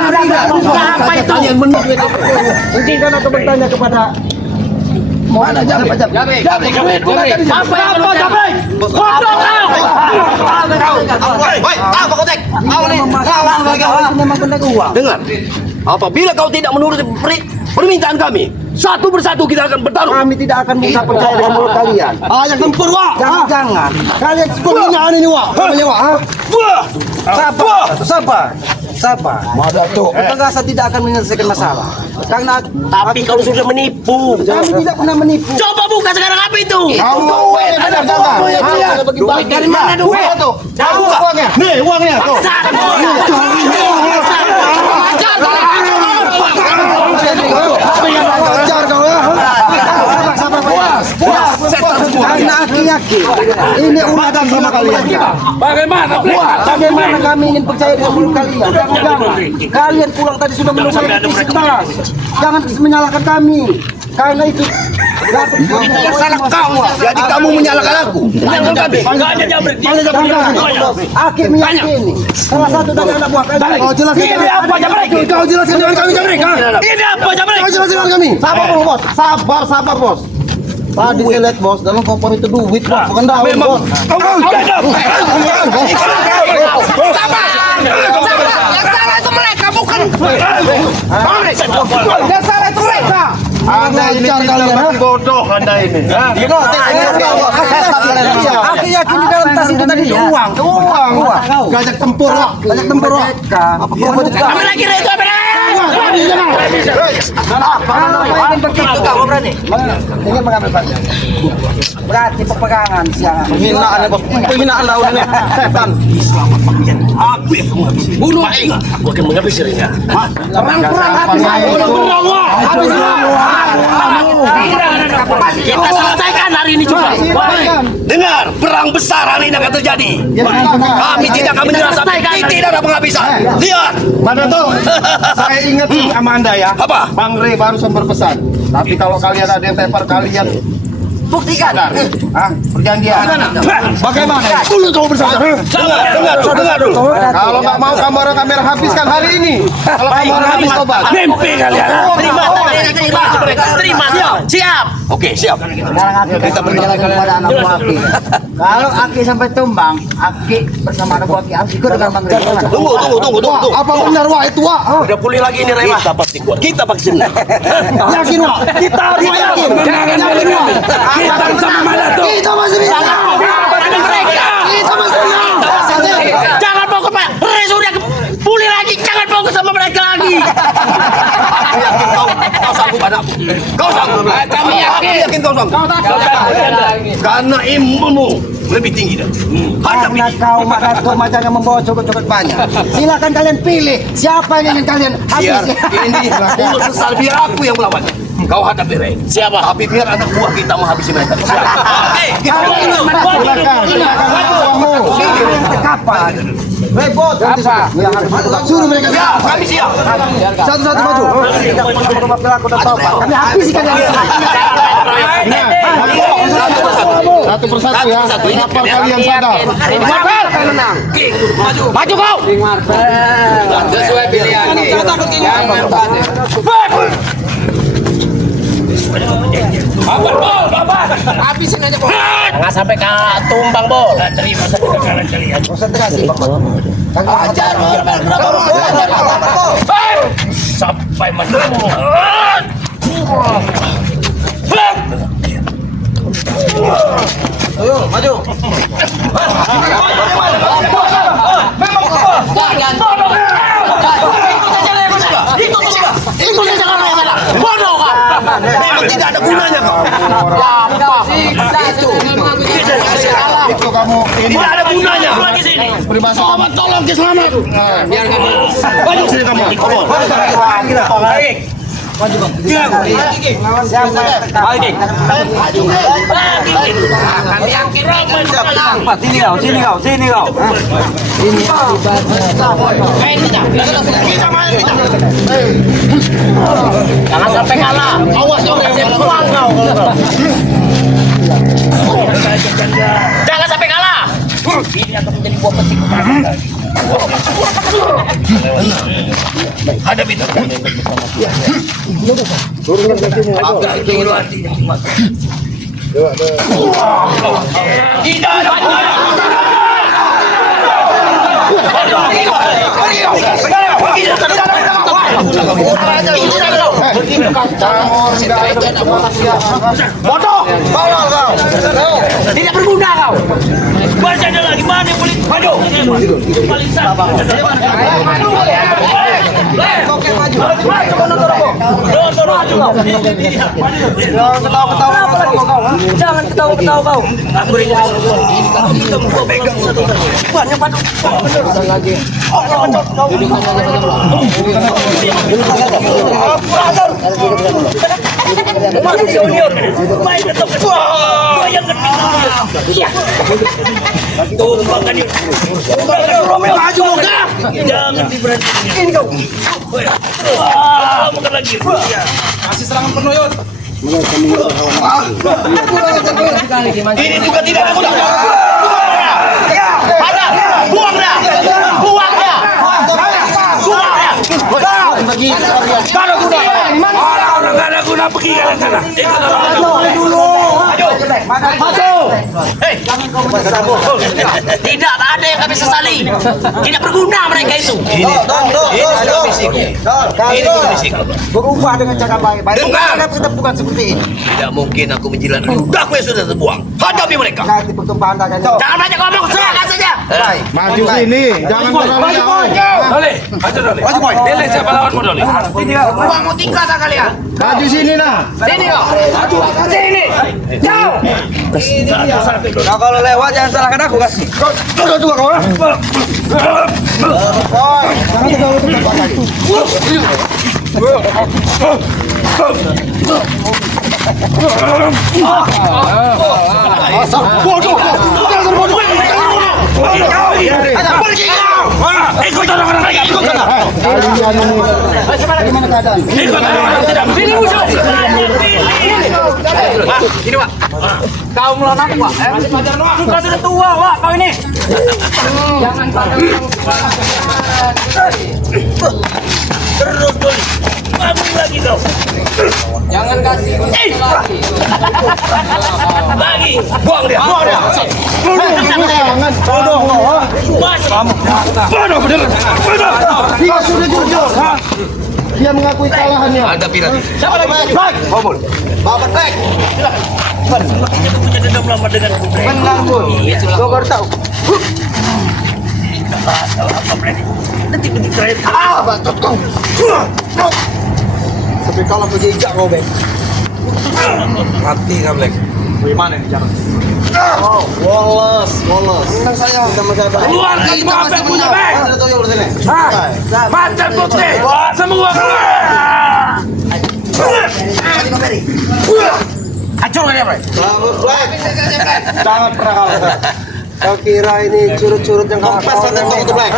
Apa itu? Mungkin karena aku bertanya kepada Mana Jabrik? Jabrik. Apa Jabrik? Bodoh kau! Woi, apa kau cek? Kau nih, lawan lagi awak. memang benar uang. Dengar, apabila kau tidak menuruti permintaan kami, satu persatu kita akan bertarung. Kami tidak akan bisa percaya dengan mulut kalian. Yang tempur, Wak. Jangan. Kalian penghinaan ini, Wak. Namanya, Wak. Sabar. Mada tuh. Ketegasan tidak akan menyelesaikan masalah. Karena Tapi kalau sudah menipu, kami tidak pernah menipu. coba buka sekarang apa itu? Duit, ada Duit dari mana duit? Tahu uangnya? Nih uangnya tuh. Ajar kau ya. Karena aku yakin ini ulah dan sama kalian. Bagaimana kami ingin percaya dengan mulut kalian? Jangan. Kalian pulang tadi sudah menunggu saya di sekitar. Jangan menyalahkan kami. Karena itu Yang salah kamu. Jadi kamu menyalahkan aku. Menyalahkan kami. Aki meyakini salah satu dari anak buah kalian. Kau jelaskan Ini apa Jabrik? Kau jelaskan dengan kami, Jabrik. Ini apa Jabrik? Kau jelaskan dengan kami. Sabar dulu, Bos. Sabar, Bos. Tadi saya lihat, Bos, dalam koper itu duit, Bos. Bukan daun, Bos. Yang salah itu mereka, bukan. Yang salah itu mereka. Anda ini kalian Bodoh Anda ini. Aku yakin di dalam tas itu tadi uang. Gajak tempur, Wak. Banyak tempur, Wak. Apa lagi itu? Kamu berani? Ingin mengambil banyak. Berarti peperangan siang. Penghinaan, Bos. Penghinaan lawan ini. Setan. Aku yang kamu habisi. Bunuh aing. Aku akan menghabisi ringa. Perang habis. Kita selesaikan hari ini juga. Dengar, perang besar hari ini akan terjadi. Kami tidak akan menyerah sampai tidak ada penghabisan. Lihat. Mana tuh? Saya ingat sama Anda ya. Apa? Bang Rey barusan berpesan. Tapi kalau kalian ada yang tepar kalian Buktikan. Perjanjian. Bagaimana? Dulu kamu bersaudara. Dengar dulu. Kalau nggak mau kamera habiskan hari ini. Kalau kamera habis tobat. Mimpi kalian. Terima. Siap. Oke, siap. Sekarang Aki kita berjalan kepada anak buah Aki. Kalau Aki sampai tumbang, Aki bersama anak buah Aki harus ikut dengan Bang Rey. Tunggu. Apa benar, Wak, itu, Wak? Udah pulih lagi ini Rema. Kita pasti kuat. Kita pasti menang. Yakin, Wak? Kita harus yakin. Yakin, Wak? Kita sama mana tuh? Kita masih bisa. Kita masih bisa. Jangan fokus Pak. Rey sudah pulih lagi. Jangan fokus sama mereka lagi. Aku yakin kau sanggup padaku. Kau sanggup. Kami yakin kau sanggup. Karena ilmumu lebih tinggi dah. Karena kau Dato macam yang membawa coklat-coklat banyak. Silakan kalian pilih siapa yang ingin kalian Biar habisi. ini mulut besar biar aku yang melawannya. Kau hadapi Rey. Siapa? Tapi biar anak buah kita menghabisi mereka. Oke. Kapan? Repot. Suruh mereka. Ya, kami siap. Satu-satu maju. Kami habisi kalian. Satu persatu ya. Kenapa kalian sadar? Maju kau. Sesuai pilihan. Habisin aja, Bol. Jangan sampai tumbang, Bol. Terima saja. Konsentrasi. Ajar, sampai menemu. Ayo, maju. Itu saja kalau yang salah. Bodoh kau. Memang tidak ada gunanya kau. Itu kamu ini. Tidak ada gunanya. Lagi sini. Sobat tolong selamat. Biar kamu. Maju sini kamu. Sini kau. Jangan sampai kalah. Awas kau, saya pulang kau. Jangan sampai kalah. Ini akan menjadi buah petik. Hadapi itu. Agak keliru hatinya. Tidak ada. Bodoh, tolol kau. Tidak berguna kau. Baca ada lagi mana yang boleh maju? Paling Oke, maju. Jangan ketawa-ketawa kau. Banyak batu. Lagi. maju muka. Jangan diberhentikan. Ini kau. Bukan lagi. Kasih serangan penuh Yud. Ini juga tidak ada guna. Ada. Buang dah. Buang dah. Buang dah. Kalau guna. Orang nggak ada guna pergi ke sana. Dulu. Maju. Tidak ada yang kami sesali. Tidak berguna mereka itu. Ini Berubah dengan cara baik-baik. Dengar. Kita bukan seperti ini. tidak mungkin aku menjilat ludahku yang sudah terbuang. Hadapi mereka. Nanti pertumpahan darah. Jangan banyak ngomong, serahkan saja. Maju sini, jangan Maju, boy. Doli, maju Doli. Maju, boy. Dele siapa lawanmu Doli? Buang mau tingkat kalian. Maju sini nah. Sini kau. Sini. Jauh. Kau kalau lewat jangan salahkan aku kasih. Dua kau. Ikut orang-orang mereka. Ikut sana. Bagaimana keadaan? Ikut orang-orang tidak. Sini musuh. Ini Pak. Kau melawan aku, Pak. Kau sudah tua, Pak. Kau ini. Jangan Terus Doli. Bangun lagi kau. Jangan kasih lagi. Lagi. Buang dia. Buang dia. Jangan. Masuk. Bodoh bener. Bodoh. Dia sudah jujur. Dia mengakui kesalahannya. Ada pirat. Siapa lagi? Baik. Ngomong. Bapak baik. Sepertinya punya dendam lama dengan Putri. Benar, Bu. Kau baru tahu. Apa mereka? Detik-detik terakhir. Batot kau. Sampai kalau berjejak kau, Bek. Mati kau Black. Gimana nih jangan. Oh, Wallace. Tenang saya. Kita masih ada. Keluarkan semua apa yang punya, Bek. Ada tuyul di sini. Macan Putri. Semua keluar. Hancur kalian, Bek. Selamat, Black. Jangan pernah kalah. Kau kira ini curut-curut yang kau kempes dan kau itu, Black?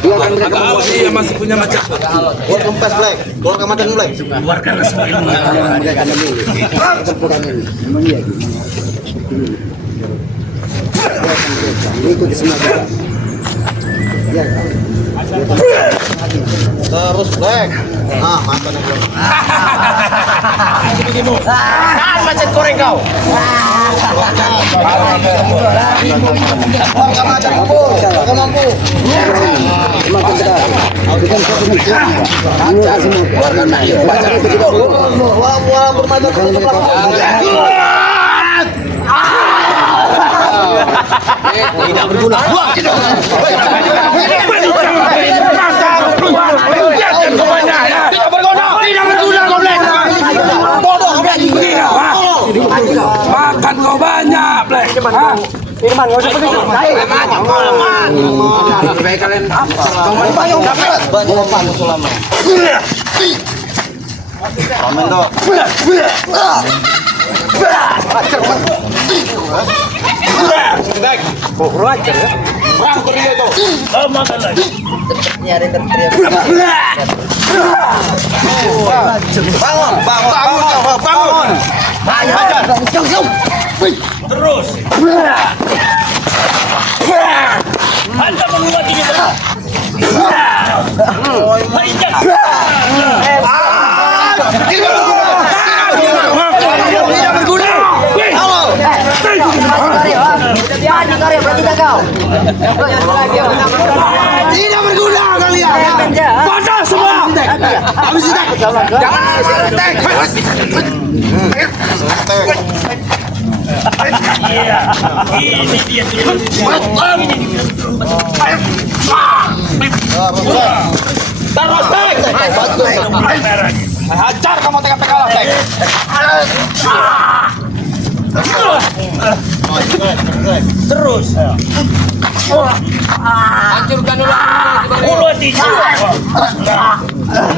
Biarkan mereka Awas dia masih punya macam. Keluar kempes, Black. Keluar kematian, Black. Keluarkan semua ilmu. Ikuti semua. Terus, Black. Ah, mantan yang belum. Tahan macan goreng kau. Keluar kematian, kumpul. Kau mampu. Wala bermaju ke belakang. Tidak berguna. Buang. Tidak berguna. Tidak berguna kau, Black. Bodoh, Black. Makan kau banyak Black. Firman, nggak usah pergi. Lebih baik kalian apa? Banyak selama. Amin dok. Makan lagi. Nyari teriak. Bangun. Terus. Anda menguat ini benar. Tidak berguna. Tidak berguna kalian. Patah semua. Habis itu. Ini dia. Terus tek. Hajar kamu TK lah tek. Terus. Hancurkan dulu. Mulut itu.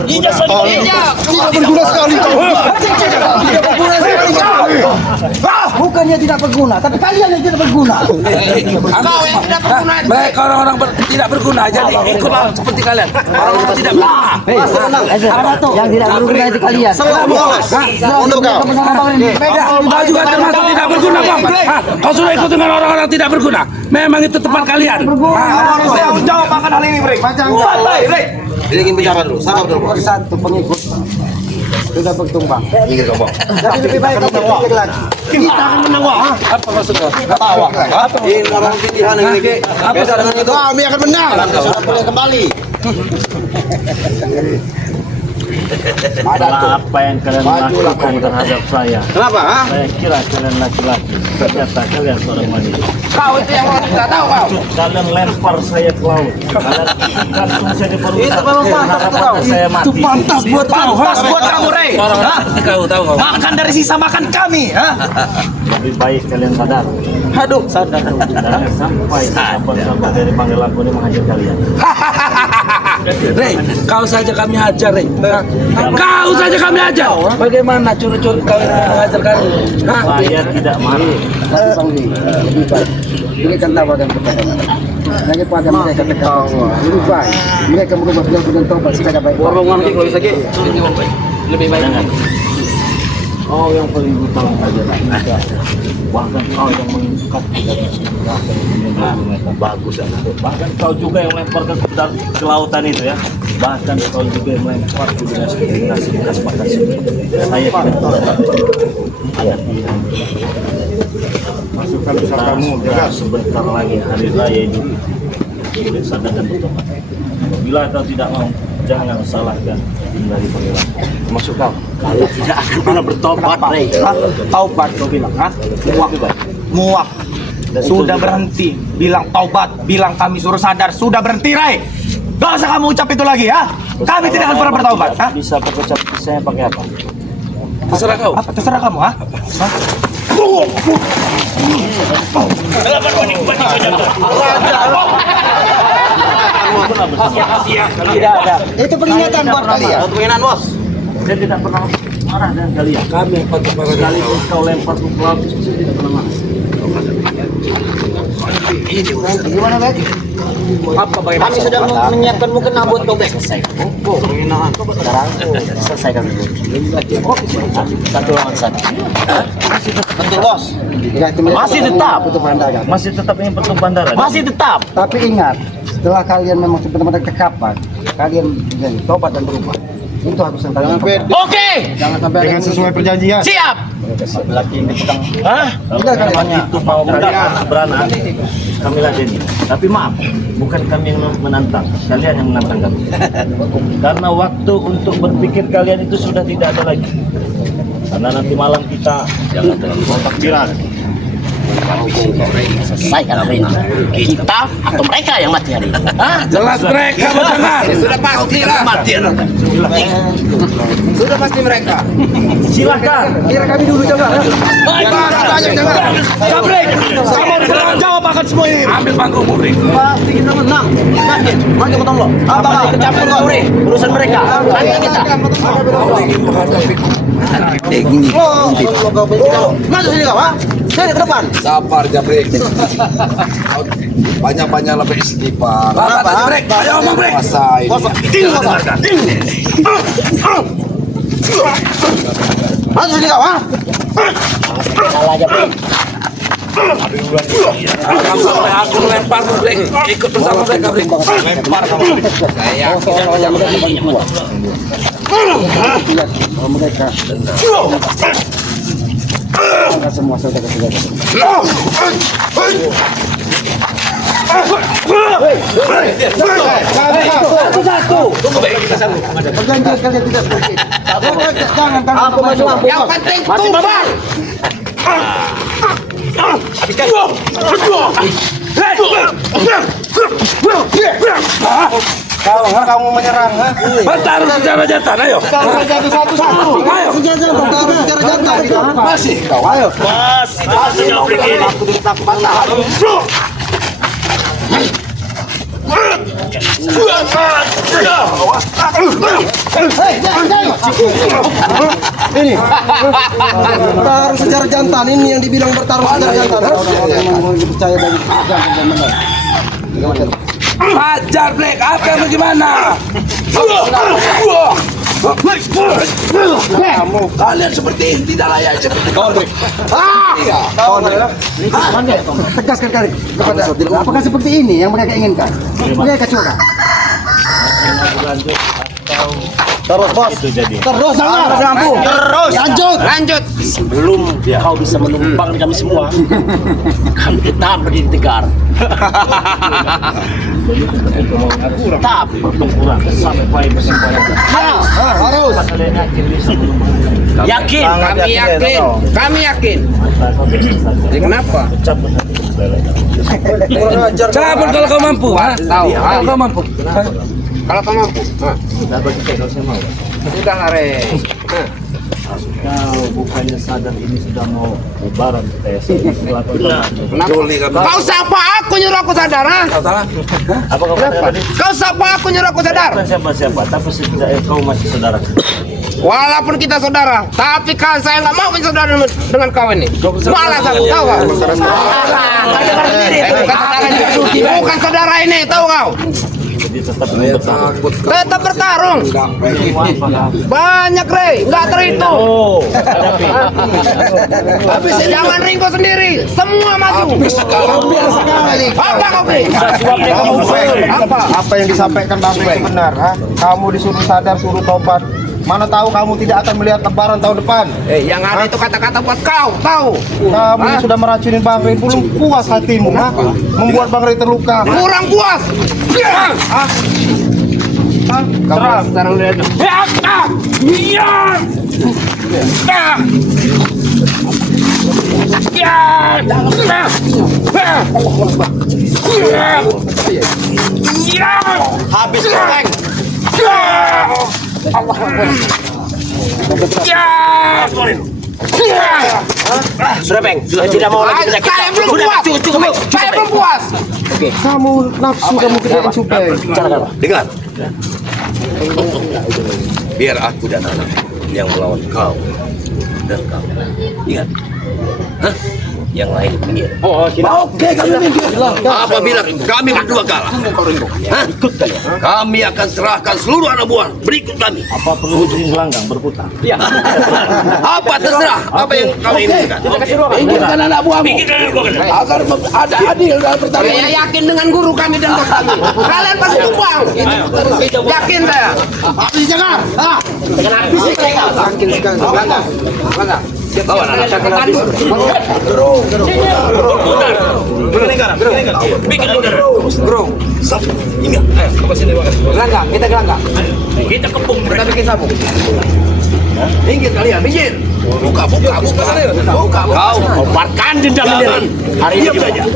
Injak sekali. Tidak berguna sekali. Tidak berguna sekali. Bukannya tidak berguna, tapi kalian yang tidak berguna. Kau yang tidak berguna. Mereka orang-orang tidak berguna, jadi ikutlah seperti kalian. Orang-orang tidak berguna. Apa tuh? Yang tidak berguna itu kalian. Untuk kau. Kau juga termasuk tidak berguna, Bang. Kau sudah ikut dengan orang-orang tidak berguna. Memang itu tempat kalian. Tanggung jawab akan hal ini, Rek. Santai, Rek. Dia ingin bicara dulu. Sabar dulu. Satu pengikut sudah bertumbang. Minggir kamu. Jadi lebih baik kita pikir lagi. Kita akan menang, Wak. Apa maksudnya? Tawa. Ini orang pilihan ini ke. Beda dengan itu. Kami akan menang. Sudah boleh kembali. Apa yang kalian lakukan terhadap saya? Kenapa? Ha? Saya kira kalian laki-laki, ternyata kalian seorang wanita. Kau itu yang orang tidak tahu, kau. Kalian lempar saya ke laut. Kalian gantung saya di perut. Itu memang pantas untuk kau. Saya mati. Pantas buat kau. Pantas buat kamu, Rek. Orang-orang tahu kau. Makan dari sisa makan kami, ha? Lebih baik kalian sadar. Aduh, sadar. Jangan sampai sahabat-sahabat dari panggil aku ini menghajar kalian. Rey, kau saja kami ajar, Rey. Kau saja kami ajar. Bagaimana curi-curi kau mengajar kami? Saya tidak mati. Tapi Bang Wi, lebih baik. Berikan tawa dan kepada mereka. Daripada mereka tekan. Lebih baik. Mereka berubah dan tobat secara baik. Lebih baik. Jangan. Kau yang paling utama saja. Bahkan kau yang mengikat bagus. Bahkan kau juga yang melempar ke lautan itu ya. Bahkan kau juga yang melempar ke generasi bekas makan saya tidak tahu. Ada pilihan. Masukkan besar kamu. Sudah sebentar lagi hari raya Idul Fitri. Sadar dan bertobat. Bila kau tidak mau, jangan salahkan dari panggilan. Masuk kau. Kalau tidak akan pernah bertobat, Rek. Taubat kau bilang, ha? Muak. Sudah berhenti. Bilang taubat, bilang kami suruh sadar. Sudah berhenti, Rek. Gak usah kamu ucap itu lagi, ha? Kami tidak akan pernah bertaubat, ha? Bisa berucap saya pakai apa? Terserah kau. Apa terserah kamu, ha? Tidak ada. Itu peringatan buat kalian. Penginan bos. Saya tidak pernah marah dengan kalian. Kami yang patut marah. Sekalipun kau lempar ke laut, saya tidak pernah marah. Gimana, Bek? Apa bagaimana? Kami sudah menyiapkan mungkin abot kau, Bek. Selesaikan dulu. Satu lawan satu. Betul, Bos. Masih tetap. Tutup bandara. Masih tetap ingin bertemu bandara. Masih tetap. Tapi ingat, setelah kalian memang benar-benar kekapan, kalian jadi tobat dan berubah. Itu harus yang kalian lakukan. Oke. Jangan sampai Dengan sesuai perjanjian. Siap. Laki ini sedang Hah? Udah kalian. itu mau beranak, kami ladeni. Tapi maaf, bukan kami yang menantang, kalian yang menantang kami. Karena waktu untuk berpikir kalian itu sudah tidak ada lagi. Karena nanti malam kita mau takbiran. Selesaikan hari ini. Kita atau mereka yang mati hari ini. Hah? Jelas mereka bertengah. Sudah pasti lah. Kematian. Sudah pasti mereka. Silahkan. Kira kami dulu coba. Jabrik, kamu bertanggung jawab akan semua ini. Ambil panggungmu, Rey. Pasti kita menang. Yakin? Maju ketemu lo. Apa kau kecampur kau, Rey? Urusan mereka. Nanti kita. Maju sini kau, ha? Sini ke depan. Sabar Jabrik. Banyak-banyak lebih istighfar. Bapak, Brek. Ayo ngomong, Brek. Kuasai. Maju sini kau, ha? Salah aja, Brik. Kalau sampai aku lempar Brek, ikut bersama mereka Brek. Lempar kamu. Saya orang-orang mereka paling kuat. Lihat mereka. Mereka semua saudara-saudara. Satu. Perjanjian kalian tidak seperti itu. Jangan yang penting tumbang. Kamu menyerang, ha? Bertarung secara jantan, ayo. Satu-satu. Ayo. Bertarung secara jantan. Masih. Kau ayo. Masih begini. Ini bertarung secara jantan, ini yang dibilang bertarung secara jantan. Percaya dari jantan. Hajar Brek, apa yang bagaimana? Kalian seperti ini, tidak layak seperti kau Brek. Tegaskan kali kepada apakah seperti ini yang mereka inginkan? Mereka curang. Terus bos. Itu jadi. Terus mampu. Terus lanjut. Sebelum kau bisa menumpang kami semua, kami tetap berdiri tegar. Tetap bertempuran sampai bersembahyang. Harus. Yakin? Kami yakin. Kenapa? Cabut kalau kau mampu, ha? Kalau kau mampu. Kalau kamu mampu. Sudah Are. Kau bukannya sadar ini sudah mau lebaran kita ya. Kau siapa aku nyuruh aku sadar, ha? Kau salah? Apa kau kata tadi? Kau siapa aku nyuruh aku sadar? Bukan siapa-siapa, tapi setidaknya kau masih saudara. Walaupun kita saudara, tapi kan saya nggak mau saudara dengan kau ini. Malas aku, tahu kau? Bukan saudara ini, tahu kau? Jadi tetap bertarung. Banyak Rey, nggak terhitung. Habis jangan ringko sendiri, semua maju. Apa kau Rey? Apa yang disampaikan Bang Rey benar, ha? Kamu disuruh sadar, suruh tobat. Mana tahu kamu tidak akan melihat lebaran tahun depan. Yang ada itu kata-kata buat kau, tahu? Kamu yang sudah meracunin Bang Rey, belum puas hatimu, ha? Membuat Bang Rey terluka. Kurang puas. Sekarang lihat. Habis koreng. sudah Bang, sudah tidak mau lagi penyakit. Saya belum puas. Saya belum puas. Kamu nafsu, kamu kerjain supaya. Dengar. Biar aku dan anak yang melawan kau dan kau. Ingat. Hah? Yang lain minggir. Oke, kami minggir. Apabila kami berdua kalah, hah? Kami akan serahkan seluruh anak buah berikut kami. Apa perlu jadi gelanggang berputar? Iya. Apa terserah apa yang kalian inginkan. Inginkan anak buahmu. Agar ada adil dalam pertarungan. Saya yakin dengan guru kami dan bos kami. Kalian pasti tumbang. Yakin saya. Habis jangan. Yakin sekali. Bangga. Bawa anak. Gelanggang, kita gelanggang. Kita kepung Kita bikin sabuk. Minggir kalian, minggir. Buka. Kau lemparkan dendam ini. Hari ini saja.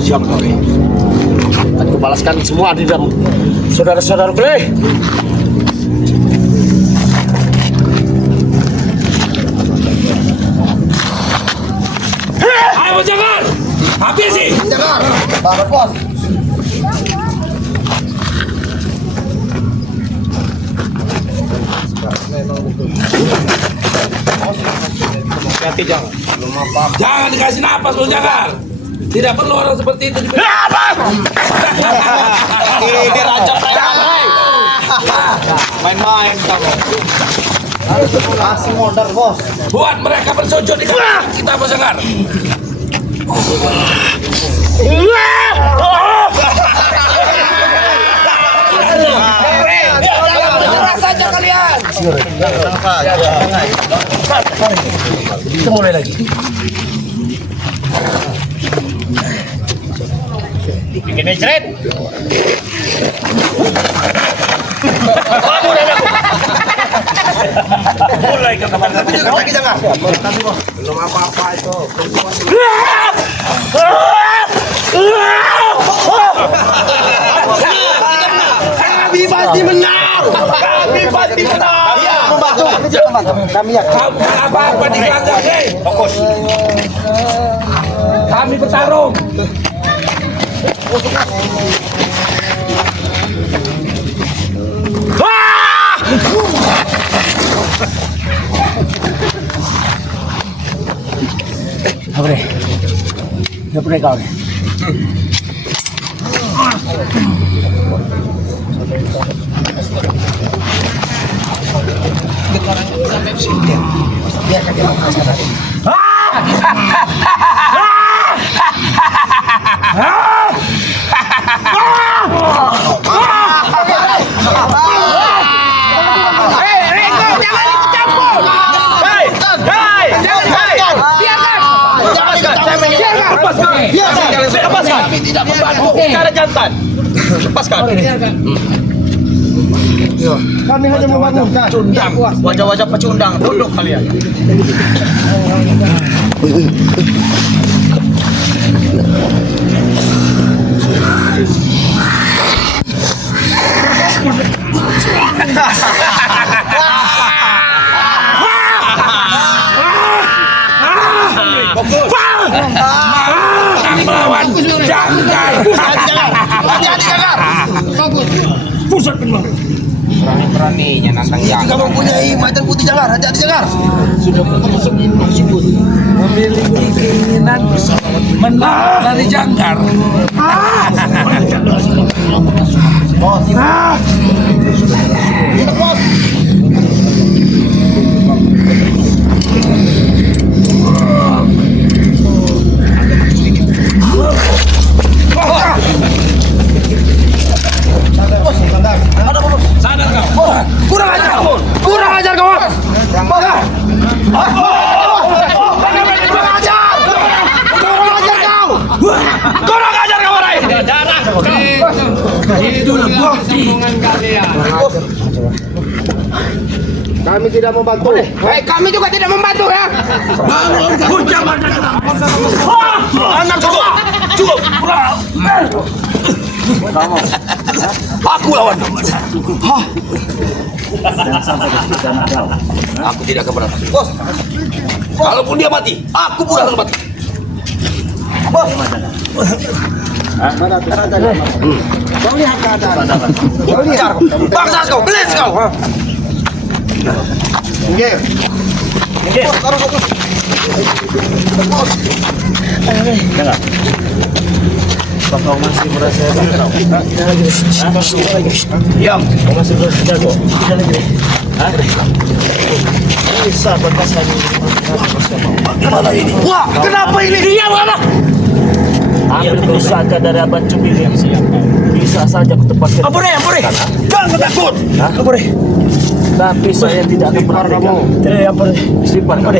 Siap kau. Aku balaskan semua dendam saudara-saudara gue. Ayo jangan. Habisi. Jangan. Bapak bos. Jangan dikasih napas lu, jangan. Tidak perlu orang seperti itu. Ini raja Main-main kamu. Masih modal bos. Buat mereka bersujud di tengah kita Bos Jangkar. Surah saja kalian. Kita mulai lagi. Bikin mencret. Mulai ke kamar. Lagi jangan. Belum apa-apa itu. Kami pasti menang. Kami pasti menang. Iya, membantu. Kami yakin. Apa-apa dilanggar, hei. Fokus. Kami bertarung. Apa deh kau nih? Kami tidak membantu secara jantan. Lepaskan. Kami hanya membangunkan. Cundang. Wajah-wajah pecundang. Tunduk kalian. Melawan Jangkar. Hati-hati Jangkar. Pusat penuh. Beraninya nantang yang. Kamu mempunyai macan putih Jangkar. Hati-hati Jangkar. Memiliki keinginan menang dari Jangkar. Sadar kau. Kurang ajar. Kurang ajar kawan. Kurang ajar. Kurang ajar kawan. Itulah bukti. Kami tidak membantu. Kami juga tidak membantu ya. Anak cukup. Cukup. Aku lawan. Aku tidak keberatan. Bos. Kalaupun dia mati, aku pun akan mati. Bos. Mana bisa saja. Kau lihat keadaan. Kau lihat. Bangsa kau, belis kau. Oke. Dengar. Apa kau masih merasa hebat? Diam. Kau masih merasa jago? Hah? Bisa batasan Bagaimana ini? Wah, kenapa ini? Diam mana? ambil pusaka dari Abang Cubili yang bisa saja kutepatkan. Ampun deh. Jangan takut. Ampun deh. Tapi saya tidak akan pernah pegang. Ampun deh. Istighfar kau.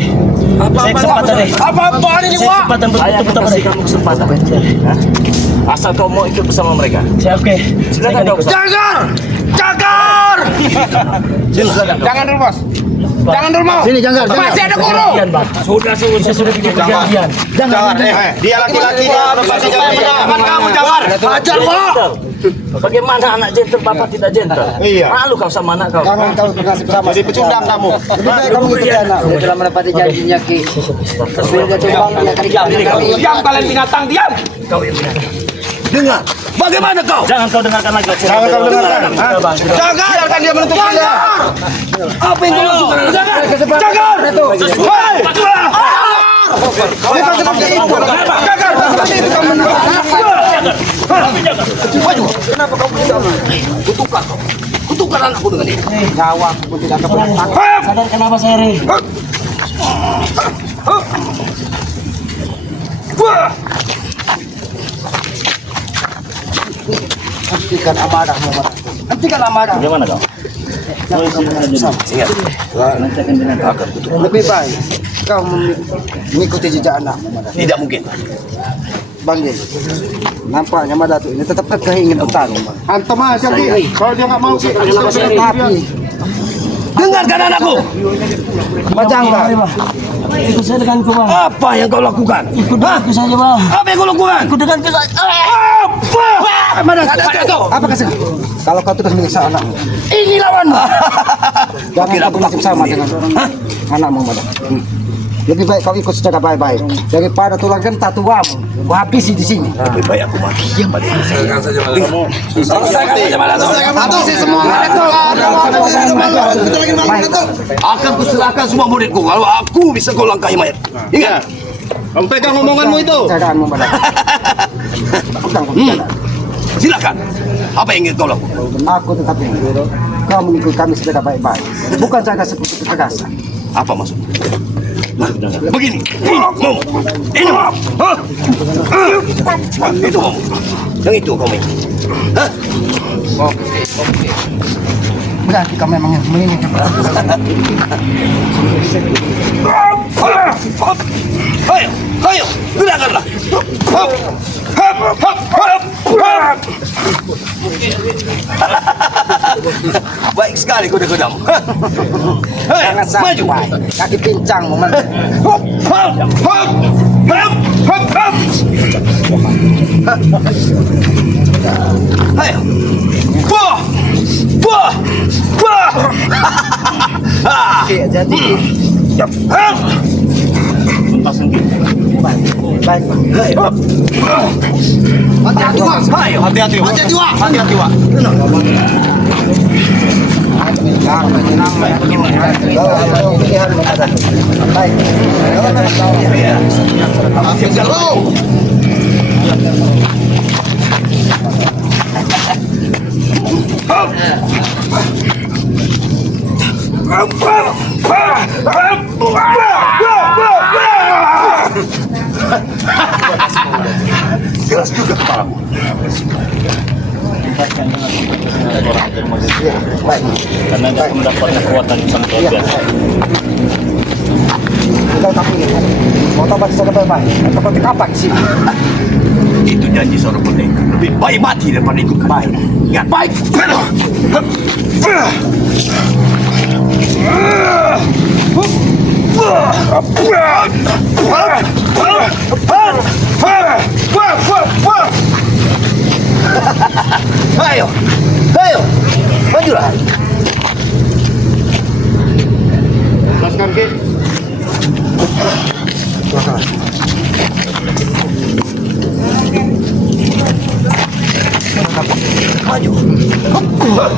Apa-apaan ini, Wak? Saya akan kasih kamu kesempatan. Hah? Asal kau mau ikut bersama mereka. Oke. Silakan kau. Jangkar! Jangkar! Jangan dulu bos. Jangan dulu mau. Sini Jangkar. Masih ada guru. Sudah bikin perjanjian. Jangan. Dia laki-laki jangan kamu Jangkar. Ajar, Pak. Bagaimana anak gentle bapak tidak gentle? Iya. Malu kau sama anak kau. Jangan kau bernasib sama. Jadi pecundang kamu. Lebih baik kamu ikuti anak. Dia telah menepati janjinya Ki. Sesuai dengan tumbangnya tadi kami. Diam kalian binatang, diam. Kau yang binatang. Dengar. Bagaimana kau? Jangan kau dengarkan lagi. Jangan kau dengarkan. Jangan. Biarkan dia menutup dia. Apa yang kau lakukan? Jangan. Jangan. Hei. Bukan seperti itu. Jangan. Seperti itu kamu menang. Maju. Kenapa kau tidak? Kutukar kau. kutukan anakku dengan ini. Nyawa aku pun tidak akan pernah takut. Sadar kenapa saya Rey? Hentikan amarahmu, Mata. Hentikan amarah. Bagaimana kau? Lebih baik kau mengikuti jejak anakmu, Mata. Tidak mungkin. Banggil. Nampaknya Mata ini tetap kekeh ingin bertarung. Antum aja, kalau dia nggak mau, tapi Dengarkan anakku. Majangga. Ikut saya dengan ku, Bang. Apa yang kau lakukan? Ikut aku saja, Bang. Apa yang kau lakukan? Ikut dengan ku saja. Apa? Mana? Apa kasih? Kalau kau terus menyiksa anakmu, Ini lawanmu. jangan kau nasib sama dengan anakmu, Mata. Lebih baik kau ikut secara baik-baik daripada tulangkan tatuamu. Kau habisi di sini. Lebih baik aku mati. Diam pada ini. Selesaikan saja malah tuh. Habisi semua mereka. Kita lagi malam itu. Akan kuserahkan semua muridku kalau aku bisa kau langkahi mayat. Ingat. Kamu pegang omonganmu itu. Caraanmu, Mata. Pegang kau bicara. Silakan. Apa yang ingin kau lakukan? Aku tetap ingin kau mengikuti kami secara baik-baik. Bukan cara seperti kekerasan. Apa maksudnya? Nah, begini. Ini mau. Ini mau. Hah? Itu mau. Yang itu kau main. Hah? Berarti kau memang yang menginginkan Ayo, ayo, gerakanlah. Hop, hop, hop, hop, hop. Baik sekali kuda-kudamu. Jangan Maju. sampai kaki pincangmu, Mata. Hop, hop, hop, hop, hop, hop. Ayo. Buah, buah, buah. Jadi Hop. baik. Hati-hati, Wak. Ayo, hati-hati, Wak. Hati-hati, Wak. Hati-hati, Wak. Baik. Jelas juga kepalamu. Karena dia mendapat kekuatan yang sangat luar biasa. Kita tak ingin. Mau tobat secara baik-baik. Atau kau kapan di sini? Itu janji seorang pendekar. Lebih baik mati daripada ikut baik. Ingat baik. Ayo, ayo, majulah. Lepaskan Ki. Maju. Hop, hop.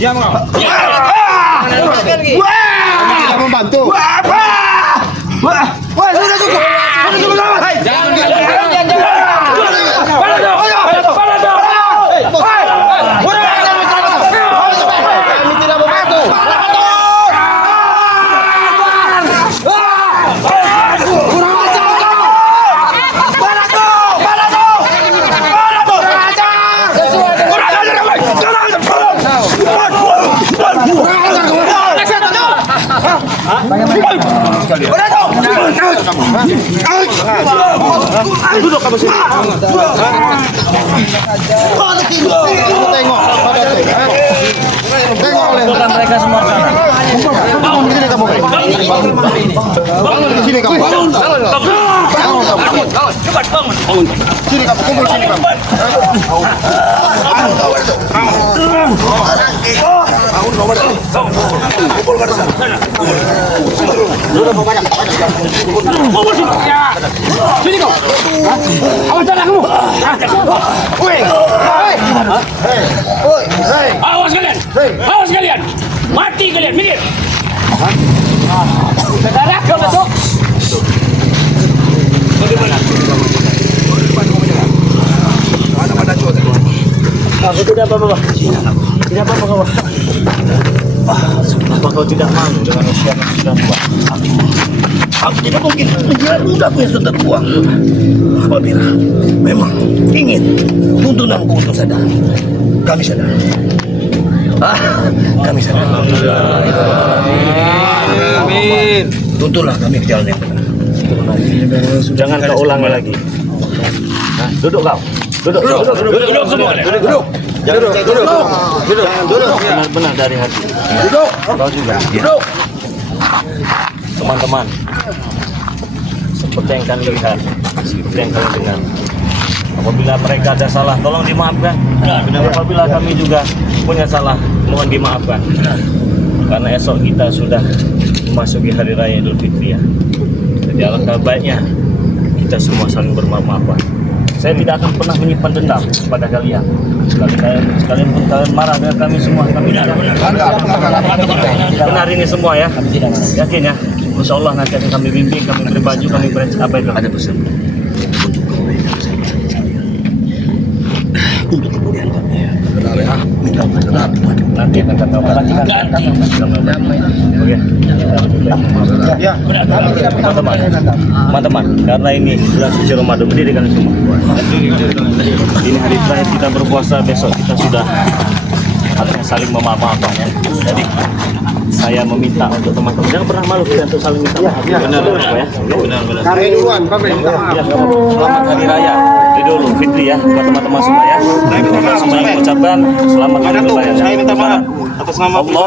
Diam kau. Tidak membantu. Sudah cukup. Duduk kamu sini. Tengok oleh Mereka semua sana. bangun di sini kamu. Bangun di sini kamu. Bangun. Cepat bangun. Sini kamu, kumpul sini kamu. Kumpul pada sana. Sini kau. Awas jalan kamu. Awas kalian. Awas kalian. Mati kalian. Minggir. Saudara kau masuk. Bagaimana? Aku tidak apa-apa. Tidak apa-apa kau. Apa kau tidak malu dengan usia yang sudah tua? Aku tidak mungkin menjual ludahku yang sudah tua. Apabila memang ingin tuntunanku untuk sadar, kami sadar. Kami sadar. Amin. Tuntunlah kami ke jalan yang benar. Jangan kau ulangi lagi. Duduk kau. Duduk semua. Duduk. Benar-benar dari hati. Duduk. Kau juga. Duduk. Teman-teman, seperti yang kalian lihat, seperti yang kalian dengar, apabila mereka ada salah, tolong dimaafkan. Dan apabila kami juga punya salah, mohon dimaafkan. Karena esok kita sudah memasuki hari raya Idul Fitri ya. Jadi alangkah baiknya kita semua saling bermaaf-maafan. Saya tidak akan pernah menyimpan dendam kepada kalian. Sekalian pun kalian marah dengan kami semua, kami tidak. Benar ini semua ya. Yakin ya. Insya Allah nanti akan kami bimbing, kami beri baju, kami beri apa itu. Ada pesan untuk kebaikan untuk kemudian kami. Minta maaf. Nanti akan kami oke. Ya. Teman-teman, karena ini bulan suci Ramadan, berdiri kalian semua. Ini hari terakhir kita berpuasa, besok kita sudah artinya saling memaafkan ya. Jadi saya meminta untuk teman-teman jangan pernah malu kita untuk saling minta maaf. Benar ya. Benar. Kami duluan, Pak. Minta maaf. Ya, selamat hari raya Idul Fitri ya buat teman-teman semua ya. Kita semua yang mengucapkan selamat hari raya. Saya minta maaf atas nama Allah